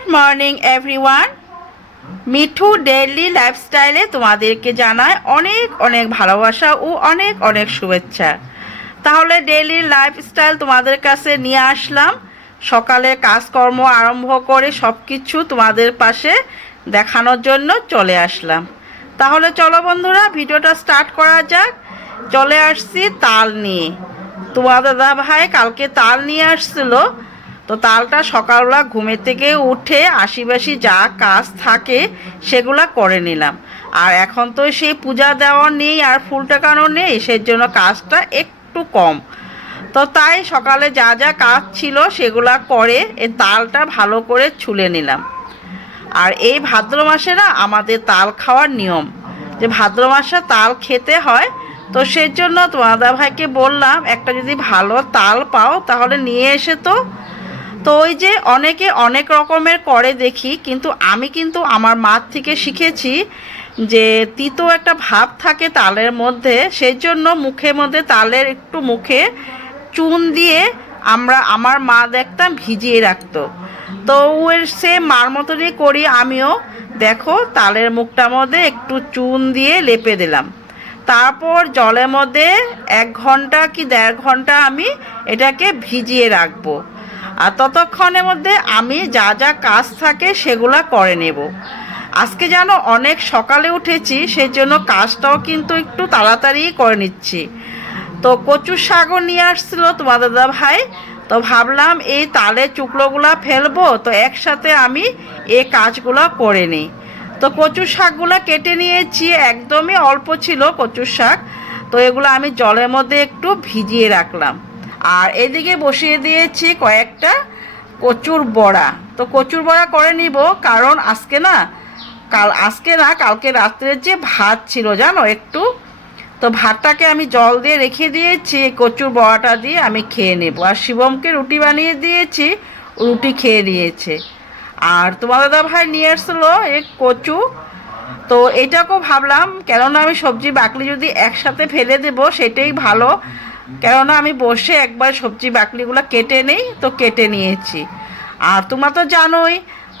Good morning everyone Mithu daily লাইফস্টাইলে তোমাদেরকে জানায় অনেক অনেক ভালোবাসা ও অনেক অনেক শুভেচ্ছা। তাহলে ডেইলি লাইফস্টাইল তোমাদের কাছে নিয়ে আসলাম। সকালে কাজকর্ম আরম্ভ করে সব কিছু তোমাদের পাশে দেখানোর জন্য চলে আসলাম। তাহলে চলো বন্ধুরা, ভিডিওটা স্টার্ট করা যাক। চলে আসছি তাল নিয়ে। তোমার দাদা ভাই কালকে তাল নিয়ে আসছিল। তো তালটা সকালবেলা ঘুমের থেকে উঠে আশিবাসি যা কাজ থাকে সেগুলা করে নিলাম। আর এখন তো সেই পূজা দেওয়া নেই আর ফুল টাকানো নেই সেই জন্য কাজটা একটু কম। তো তাই সকালে যা যা কাজ ছিল সেগুলা করে এই তালটা ভালো করে ছুলে নিলাম। আর এই ভাদ্র মাসে না আমাদের তাল খাওয়ার নিয়ম, যে ভাদ্র মাসে তাল খেতে হয়, তো সেই জন্য ভাইকে বললাম, একটা যদি ভালো তাল পাও তাহলে নিয়ে এসে তো তো ওই যে অনেকে অনেক রকমের করে দেখি, কিন্তু আমি কিন্তু আমার মার থেকে শিখেছি যে তিতো একটা ভাব থাকে তালের মধ্যে, সেই জন্য মুখের মধ্যে তালের একটু মুখে চুন দিয়ে আমরা আমার মা দেখতাম ভিজিয়ে রাখতো। তো ওর সে মার মতনই করি আমিও। দেখো তালের মুখটার মধ্যে একটু চুন দিয়ে লেপে দিলাম। তারপর জলের মধ্যে এক ঘণ্টা কি দেড় ঘণ্টা আমি এটাকে ভিজিয়ে রাখব। আর ততক্ষণের মধ্যে আমি যা যা কাজ থাকে সেগুলা করে নেব। আজকে যেন অনেক সকালে উঠেছি, সেই জন্য কাজটাও কিন্তু একটু তাড়াতাড়ি করে নিচ্ছি। তো কচু শাকও নিয়ে আসছিল তোমার দাদা ভাই। তো ভাবলাম এই তালের চুকলোগুলা ফেলব, তো একসাথে আমি এই কাজগুলো করে নিই। তো কচু শাকগুলো কেটে নিয়েছি, একদমই অল্প ছিল কচুর শাক। তো এগুলো আমি জলের মধ্যে একটু ভিজিয়ে রাখলাম। আর এদিকে বসিয়ে দিয়েছি কয়েকটা কচুর বড়া। তো কচুর বড়া করে নিব, কারণ আজকে না, কাল, আজকে না, কালকে রাত্রের যে ভাত ছিল, জানো একটু? তো ভাতটাকে আমি জল দিয়ে রেখে দিয়েছি কচুর বড়াটা দিয়ে আমি খেয়ে নেব। আর শিবমকে রুটি বানিয়ে দিয়েছি, রুটি খেয়ে নিয়েছে। আর তোমার দাদা ভাই নিয়ে আসলো এই কচু। তো এটাকেও ভাবলাম, কেননা আমি সবজি বাকলি যদি একসাথে ফেলে দেব, সেটাই ভালো। কেননা আমি বসে একবার সবজি বাকলিগুলো কেটে নেই, তো কেটে নিয়েছি। আর তোমরা তো জানোই,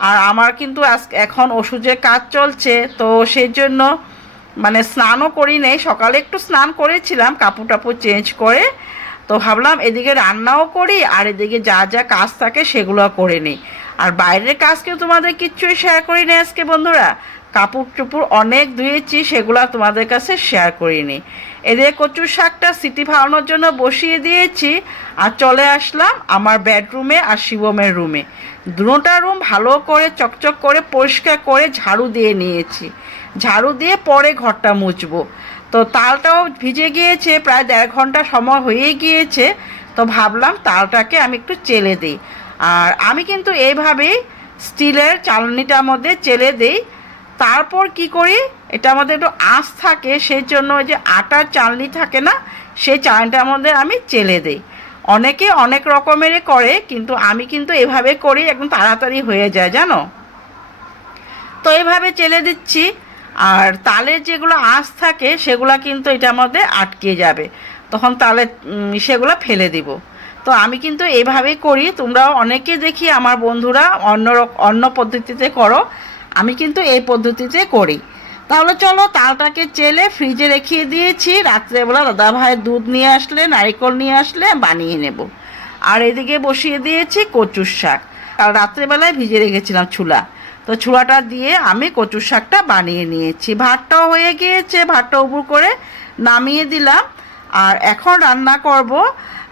আর আমার কিন্তু এখন ওষুধের কাজ চলছে, তো সেই জন্য মানে স্নানও করি নেই। সকালে একটু স্নান করেছিলাম কাপড় টাপড় চেঞ্জ করে, তো ভাবলাম এদিকে রান্নাও করি, আর এদিকে যা যা কাজ থাকে সেগুলো করে নিই। আর বাইরের কাজ কেউ তোমাদের কিচ্ছুই শেয়ার করি না আজকে, বন্ধুরা। কাপড় টুপুর অনেক ধুয়েছি, সেগুলো তোমাদের কাছে শেয়ার করিনি। এদের কচুর শাকটা সিটি ফালানোর জন্য বসিয়ে দিয়েছি আর চলে আসলাম আমার বেডরুমে আর শিবমের রুমে দুটা রুম ভালো করে চকচক করে পরিষ্কার করে ঝাড়ু দিয়ে নিয়েছি। ঝাড়ু দিয়ে পরে ঘরটা মুছবো। তো তালটাও ভিজে গিয়েছে, প্রায় দেড় ঘণ্টা সময় হয়ে গিয়েছে। তো ভাবলাম তালটাকে আমি একটু চেলে দিই। আর আমি কিন্তু এইভাবেই স্টিলের চালনিটার মধ্যে চেলে দিই। তারপর কি করি? এটা আমাদের একটু আঁশ থাকে সেই জন্য ওই যে আটার চালনি থাকে না, সেই চালনিটার মধ্যে আমি চেলে দিই। অনেকে অনেক রকমেরই করে, কিন্তু আমি কিন্তু এভাবে করি, একদম তাড়াতাড়ি হয়ে যায়, জানো? তো এভাবে চেলে দিচ্ছি, আর তালের যেগুলো আঁশ থাকে, সেগুলো কিন্তু এটার মধ্যে আটকে যাবে। তখন তালে সেগুলো ফেলে দিব। তো আমি কিন্তু এভাবেই করি, তোমরাও অনেকে দেখি, আমার বন্ধুরা অন্য অন্য পদ্ধতিতে করো আমি কিন্তু এই পদ্ধতিতে করি। তাহলে চলো তালটাকে চেলে ফ্রিজে রেখে দিয়েছি। রাত্রেবেলা দাদা ভাই দুধ নিয়ে আসলে, নারিকল নিয়ে আসলে, বানিয়ে নেব। আর এদিকে বসিয়ে দিয়েছি কচুর শাক। আর রাত্রেবেলায় ভিজে রেখেছিলাম ছুলা তো ছুলাটা দিয়ে আমি কচুর শাকটা বানিয়ে নিয়েছি। ভাতটাও হয়ে গিয়েছে ভাতটা উবুর করে নামিয়ে দিলাম। আর এখন রান্না করব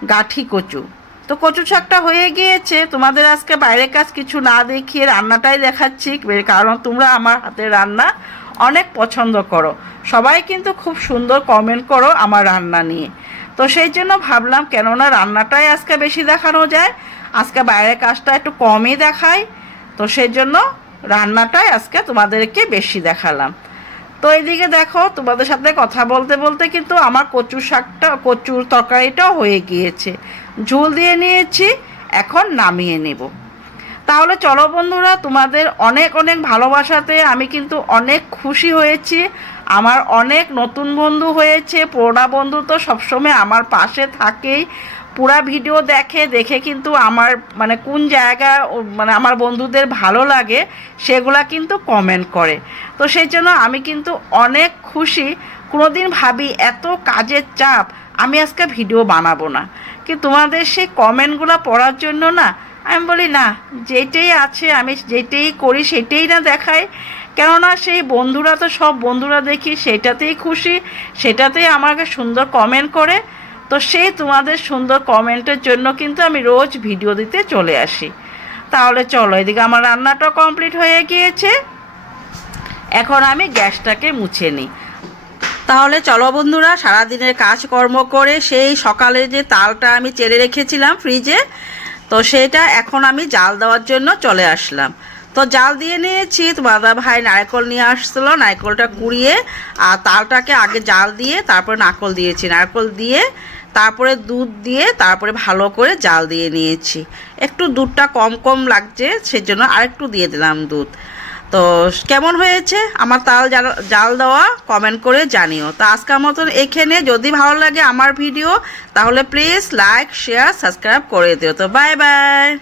গাঠি কচু। তো কচু শাকটা হয়ে গিয়েছে। তোমাদের আজকে বাইরের কাজ কিছু না দেখিয়ে রান্নাটাই দেখাচ্ছি কারণ তোমরা আমার হাতের রান্না অনেক পছন্দ করো। সবাই কিন্তু খুব সুন্দর কমেন্ট করো আমার রান্না নিয়ে। তো সেই জন্য ভাবলাম, কেননা রান্নাটাই আজকে বেশি দেখানো যায়, আজকে বাইরের কাজটা একটু কমই দেখাই, তো সেই জন্য রান্নাটাই আজকে তোমাদেরকে বেশি দেখালাম। তো এইদিকে দেখো, তোমাদের সাথে কথা বলতে বলতে কিন্তু আমার কচু শাকটা, কচুর তরকারিটাও হয়ে গিয়েছে। ঝুল দিয়ে নিয়েছি, এখন নামিয়ে নেব। তাহলে চলো বন্ধুরা, তোমাদের অনেক অনেক ভালোবাসাতে আমি কিন্তু অনেক খুশি হয়েছি। আমার অনেক নতুন বন্ধু হয়েছে, পুরোনা বন্ধু তো সবসময় আমার পাশে থাকেই। পুরা ভিডিও দেখে দেখে কিন্তু আমার মানে কোন জায়গা মানে আমার বন্ধুদের ভালো লাগে, সেগুলা কিন্তু কমেন্ট করে। তো সেই জন্য আমি কিন্তু অনেক খুশি। কোনোদিন ভাবি, এত কাজের চাপ, আমি আজকে ভিডিও বানাবো না। কি তোমাদের সেই কমেন্টগুলো পড়ার জন্য না, আমি বলি, না যেটাই আছে, আমি যেটাই করি, সেটাই না দেখাই। কেননা সেই বন্ধুরা তো সব বন্ধুরা দেখি, সেটাতেই খুশি, সেটাতেই আমাকে সুন্দর কমেন্ট করে। তো সেই তোমাদের সুন্দর কমেন্টের জন্য কিন্তু আমি রোজ ভিডিও দিতে চলে আসি। তাহলে চলো, এদিকে আমার রান্নাটা কমপ্লিট হয়ে গিয়েছে। এখন আমি গ্যাসটাকে মুছে নিই তাহলে চলো বন্ধুরা, সারাদিনের কাজকর্ম করে সেই সকালে যে তালটা আমি চেড়ে রেখেছিলাম ফ্রিজে তো সেটা এখন আমি জাল দেওয়ার জন্য চলে আসলাম। তো জাল দিয়ে নিয়েছি, তো দাদা ভাই নারকল নিয়ে আসছিল, নারকেলটা কুড়িয়ে, আর তালটাকে আগে জাল দিয়ে, তারপরে নারকল দিয়েছি। নারকল দিয়ে তারপরে দুধ দিয়ে তারপরে ভালো করে জাল দিয়ে নিয়েছি। একটু দুধটা কম কম লাগছে, সেজন্য আরেকটু দিয়ে দিলাম দুধ। তো কেমন হয়েছে? আমার তাল জাল- জাল দেওয়া কমেন্ট করে জানিও। তো আজকের মতন এখানে, যদি ভালো লাগে আমার ভিডিও তাহলে প্লিজ লাইক শেয়ার সাবস্ক্রাইব করে দিও। তো বাই বাই